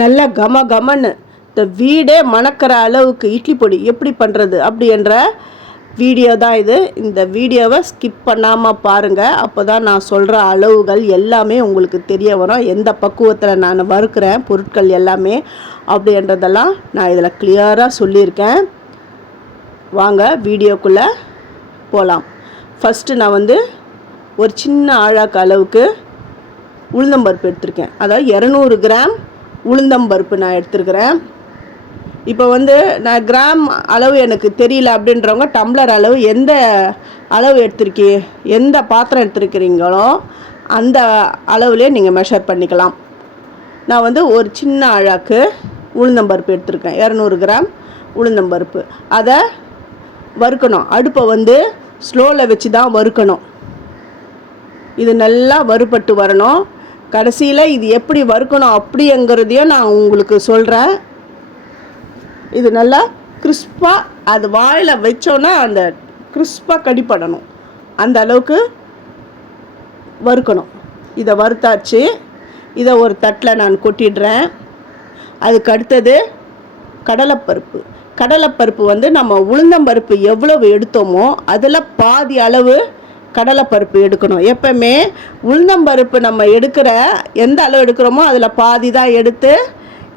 நல்லா கம கமன்னு இந்த வீடே மணக்கிற அளவுக்கு இட்லி பொடி எப்படி பண்ணுறது அப்படி என்ற வீடியோ தான் இது. இந்த வீடியோவை ஸ்கிப் பண்ணாமல் பாருங்கள். அப்போ தான் நான் சொல்கிற அளவுகள் எல்லாமே உங்களுக்கு தெரிய வரும். எந்த பக்குவத்தில் நான் வறுக்கிறேன் பொருட்கள் எல்லாமே அப்படின்றதெல்லாம் நான் இதில் கிளியராக சொல்லியிருக்கேன். வாங்க வீடியோக்குள்ளே போகலாம். ஃபஸ்ட்டு நான் ஒரு சின்ன ஆழாக்கு அளவுக்கு உளுந்தம்பருப்பு எடுத்திருக்கேன். அதாவது 200 கிராம் உளுந்தம்பருப்பு நான் எடுத்துருக்கிறேன். இப்போ நான் கிராம் அளவு எனக்கு தெரியல அப்படின்றவங்க டம்ளர் அளவு எந்த அளவு எந்த பாத்திரம் எடுத்துருக்கிறீங்களோ அந்த அளவுலேயே நீங்கள் மெஷர் பண்ணிக்கலாம். நான் ஒரு சின்ன ஆழாக்கு உளுந்தம்பருப்பு எடுத்திருக்கேன். 200 கிராம் உளுந்தம்பருப்பு. அதை வறுக்கணும். அடுப்பை ஸ்லோவில் வச்சு தான் வறுக்கணும். இது நல்லா வறுபட்டு வரணும். கடைசியில் இது எப்படி வறுக்கணும் அப்படிங்கிறதையும் நான் உங்களுக்கு சொல்கிறேன். இது நல்லா கிறிஸ்பாக அது வாயில் வச்சோன்னா அந்த கிறிஸ்பாக கடிப்படணும். அந்த அளவுக்கு வறுக்கணும். இதை வறுத்தாச்சு. இதை ஒரு தட்டில் நான் கொட்டிடுறேன். அதுக்கு அடுத்தது கடலைப்பருப்பு. கடலைப்பருப்பு நம்ம உளுந்தம்பருப்பு எவ்வளவு எடுத்தோமோ அதில் பாதி அளவு கடலைப்பருப்பு எடுக்கணும். எப்போவுமே உளுந்தம்பருப்பு நம்ம எந்த அளவு எடுக்கிறோமோ அதில் பாதி தான் எடுத்து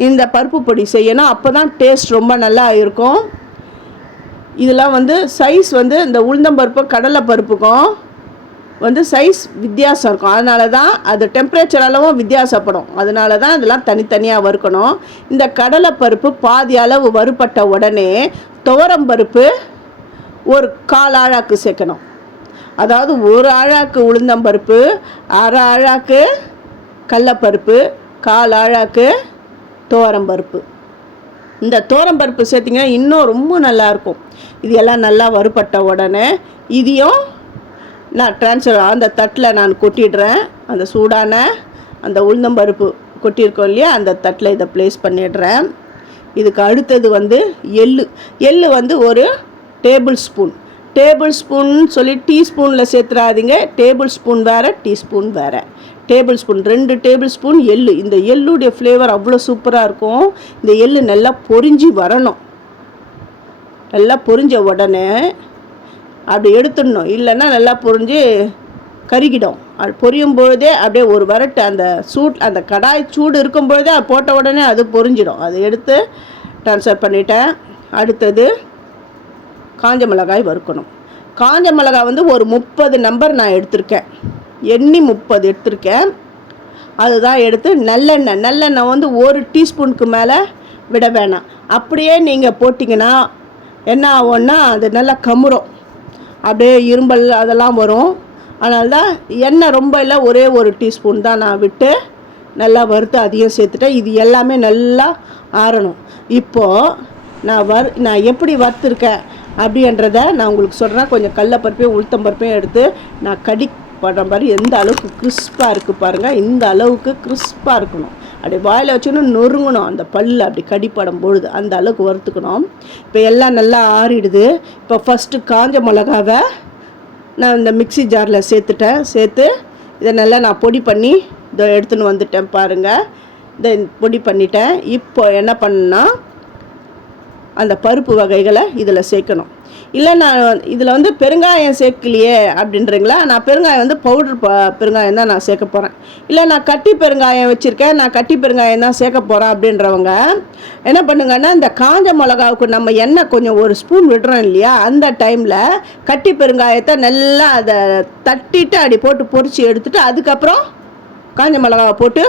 இந்த பருப்பு பொடி செய்யணும். அப்போ தான் டேஸ்ட் ரொம்ப நல்லா இருக்கும். இதெல்லாம் சைஸ் இந்த உளுந்தம்பருப்பும் கடலைப்பருப்புக்கும் சைஸ் வித்தியாசம் இருக்கும். அதனால தான் அது டெம்பரேச்சர் அளவும் வித்தியாசப்படும். அதனால தான் இதெல்லாம் தனித்தனியாக வறுக்கணும். இந்த கடலைப்பருப்பு பாதி அளவு வறுபட்ட உடனே துவரம்பருப்பு ஒரு 1/4 ஆழாக்கு சேர்க்கணும். அதாவது 1 ஆழாக்கு உளுந்தம்பருப்பு, 1/2 ஆழாக்கு கடலைப்பருப்பு, 1/4 ஆழாக்கு துவரம்பருப்பு. இந்த துவரம்பருப்பு சேர்த்திங்கன்னா இன்னும் ரொம்ப நல்லாயிருக்கும். இது எல்லாம் நல்லா வறுபட்ட உடனே இதையும் நான் அந்த தட்டில் நான் கொட்டிடுறேன். அந்த சூடான அந்த உளுந்தம்பருப்பு கொட்டியிருக்கோம் இல்லையா, அந்த தட்டில் இதை ப்ளேஸ் பண்ணிடுறேன். இதுக்கு அடுத்தது எள்ளு ஒரு டேபிள் ஸ்பூன் சொல்லி டீஸ்பூனில் சேர்த்துறாதீங்க. டேபிள் ஸ்பூன் வேறு, டீஸ்பூன் வேறு. டேபிள் ஸ்பூன் 2 டேபிள் ஸ்பூன் எள்ளு. இந்த எள்ளுடைய ஃப்ளேவர் அவ்வளோ சூப்பராக இருக்கும். இந்த எள்ளு நல்லா பொரிஞ்சு வரணும். நல்லா பொரிஞ்ச உடனே அப்படி எடுத்துடணும். இல்லைன்னா நல்லா பொரிஞ்சு கருகிடும். அது பொரியும் பொழுதே அப்படியே ஒரு வரட்டு அந்த கடாய் சூடு இருக்கும் பொழுதே அது போட்ட உடனே அது பொரிஞ்சிடும். அதை எடுத்து ட்ரான்ஸ்ஃபர் பண்ணிட்டேன். அடுத்தது காஞ்ச மிளகாய் வறுக்கணும். காஞ்ச மிளகாய் ஒரு 30 நம்பர் நான் எடுத்திருக்கேன். எண்ணி 30 எடுத்திருக்கேன். அதுதான் எடுத்து நல்லெண்ணெய் 1 டீஸ்பூனுக்கு மேலே விட வேணாம். அப்படியே நீங்கள் போட்டிங்கன்னா என்ன ஆகும்னா அது நல்லா கமுறும். அப்படியே இரும்பல் அதெல்லாம் வரும். அதனால தான் எண்ணெய் ரொம்ப இல்லை, ஒரே 1 டீஸ்பூன் தான் நான் விட்டு நல்லா வறுத்து அதையும் சேர்த்துட்டேன். இது எல்லாமே நல்லா ஆறணும். இப்போது நான் எப்படி வறுத்துருக்கேன் அப்படின்றத நான் உங்களுக்கு சொல்கிறேன். கொஞ்சம் கடலைப்பருப்பையும் உளுத்தம்பருப்பையும் எடுத்து நான் பண்ணுற மாதிரி எந்த அளவுக்கு கிறிஸ்பாக இருக்குது பாருங்கள். இந்த அளவுக்கு கிறிஸ்பாக இருக்கணும். அப்படி வாயில் வச்சுக்கணும், நொறுங்கணும். அந்த அப்படி கடிப்படும் பொழுது அந்த அளவுக்கு வறுத்துக்கணும். இப்போ எல்லாம் நல்லா ஆறிடுது. இப்போ ஃபஸ்ட்டு காஞ்ச மிளகாவை நான் இந்த மிக்ஸி ஜாரில் சேர்த்து இதை நல்லா நான் பொடி பண்ணி இதை எடுத்துன்னு வந்துட்டேன் பாருங்கள். இதை பொடி பண்ணிட்டேன். இப்போ என்ன பண்ணணுன்னா அந்த பருப்பு வகைகளை இதில் சேர்க்கணும். இல்லை நான் இதில் பெருங்காயம் சேர்க்கலையே அப்படின்றீங்களா? நான் பெருங்காயம் பவுட்ரு பெருங்காயம் தான் நான் சேர்க்க போகிறேன். இல்லை நான் கட்டி பெருங்காயம் வச்சுருக்கேன், நான் கட்டி பெருங்காயம் தான் சேர்க்க போகிறேன் அப்படின்றவங்க என்ன பண்ணுங்கன்னா, இந்த காஞ்ச மிளகாவுக்கு நம்ம எண்ணெய் கொஞ்சம் 1 ஸ்பூன் விடுறோம் இல்லையா, அந்த டைமில் கட்டி பெருங்காயத்தை நல்லா அதை தட்டிட்டு அப்படி போட்டு பொரித்து எடுத்துகிட்டு அதுக்கப்புறம் காஞ்ச மிளகாவை போட்டு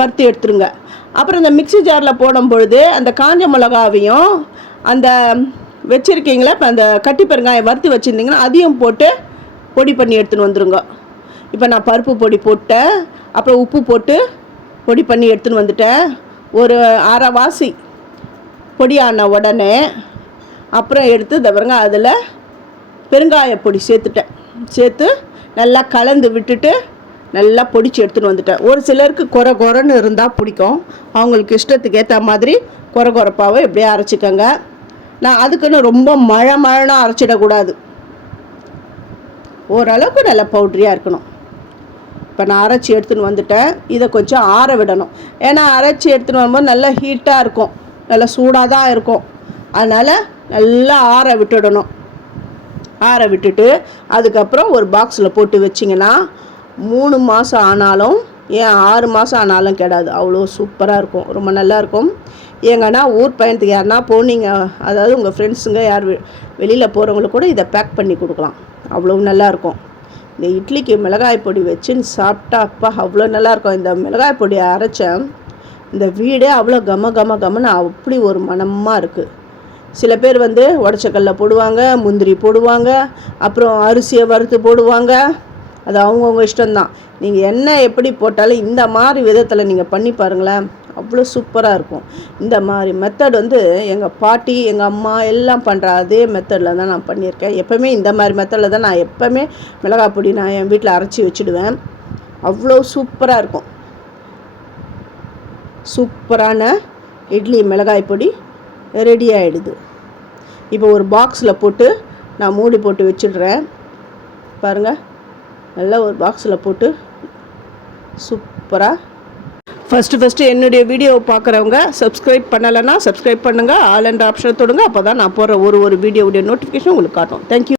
வறுத்து எடுத்துருங்க. அப்புறம் இந்த மிக்ஸி ஜாரில் போடும் பொழுது அந்த காஞ்ச மிளகாவையும் அந்த வச்சுருக்கீங்களா, இப்போ அந்த கட்டி பெருங்காயம் வறுத்து வச்சுருந்தீங்கன்னா அதையும் போட்டு பொடி பண்ணி எடுத்துன்னு வந்துடுங்க. இப்போ நான் பருப்பு பொடி போட்டேன். அப்புறம் உப்பு போட்டு பொடி பண்ணி எடுத்துன்னு வந்துட்டேன். ஒரு அரைவாசி பொடி ஆன உடனே அப்புறம் எடுத்து பாருங்க அதில் பெருங்காய பொடி சேர்த்து நல்லா கலந்து விட்டுட்டு நல்லா பொடிச்சு எடுத்துன்னு வந்துட்டேன். ஒரு சிலருக்கு கொரன்னு இருந்தால் பிடிக்கும். அவங்களுக்கு இஷ்டத்துக்கு ஏற்ற மாதிரி கொரப்பாவை எப்படியே அரைச்சிக்கோங்க. நான் அதுக்குன்னு ரொம்ப மழைனா அரைச்சிடக்கூடாது. ஓரளவுக்கு நல்ல பவுட்ரியாக இருக்கணும். இப்போ நான் அரைச்சி எடுத்துன்னு வந்துட்டேன். இதை கொஞ்சம் ஆற விடணும். ஏன்னா அரைச்சி எடுத்துன்னு வரும்போது நல்லா ஹீட்டாக இருக்கும், நல்லா சூடாக தான் இருக்கும். அதனால் நல்லா ஆற விட்டுடணும். ஆற விட்டுட்டு அதுக்கப்புறம் ஒரு பாக்ஸில் போட்டு வச்சிங்கன்னா 3 மாதம் ஆனாலும், ஏன் 6 மாதம் ஆனாலும் கெடாது. அவ்வளோ சூப்பராக இருக்கும், ரொம்ப நல்லாயிருக்கும். எங்கன்னா ஊர் பயணத்துக்கு யாருன்னா போனீங்க, அதாவது உங்கள் ஃப்ரெண்ட்ஸுங்க யார் வெளியில் போகிறவங்களுக்கு கூட இதை பேக் பண்ணி கொடுக்கலாம். அவ்வளோ நல்லாயிருக்கும். இந்த இட்லிக்கு மிளகாய் பொடி வச்சுன்னு சாப்பிட்டா அப்பா அவ்வளோ நல்லாயிருக்கும். இந்த மிளகாய் பொடியை அரைச்சேன், இந்த வீடே அவ்வளோ கமன்னு அப்படி ஒரு மணமாக இருக்குது. சில பேர் உடச்சக்கல்ல போடுவாங்க, முந்திரி போடுவாங்க, அப்புறம் அரிசியை வறுத்து போடுவாங்க. அது அவங்கவுங்க இஷ்டம்தான். நீங்கள் என்ன எப்படி போட்டாலும் இந்த மாதிரி விதத்தில் நீங்கள் பண்ணி பாருங்களேன், அவ்வளோ சூப்பராக இருக்கும். இந்த மாதிரி மெத்தட் எங்கள் பாட்டி எங்கள் அம்மா எல்லாம் பண்ணுற அதே மெத்தடில் தான் நான் பண்ணியிருக்கேன். எப்போவுமே இந்த மாதிரி மெத்தடில் தான் நான் எப்போவுமே மிளகாய் பொடி நான் என் வீட்டில் அரைச்சி வச்சுடுவேன். அவ்வளோ சூப்பராக இருக்கும். சூப்பரான இட்லி மிளகாய் பொடி ரெடி ஆகிடுது. இப்போ ஒரு பாக்ஸில் போட்டு நான் மூடி போட்டு வச்சிடுறேன். பாருங்கள், நல்லா ஒரு பாக்ஸில் போட்டு சூப்பராக. ஃபஸ்ட்டு என்னுடைய வீடியோவை பார்க்குறவங்க சப்ஸ்கிரைப் பண்ணலைன்னா சப்ஸ்கிரைப் பண்ணுங்கள், ஆல் என்ற ஆப்ஷனை தொடுங்க. அப்போ தான் நான் போடுற ஒரு வீடியோவுடைய நோட்டிஃபிகேஷன் உங்களுக்கு காட்டும். தேங்க்யூ.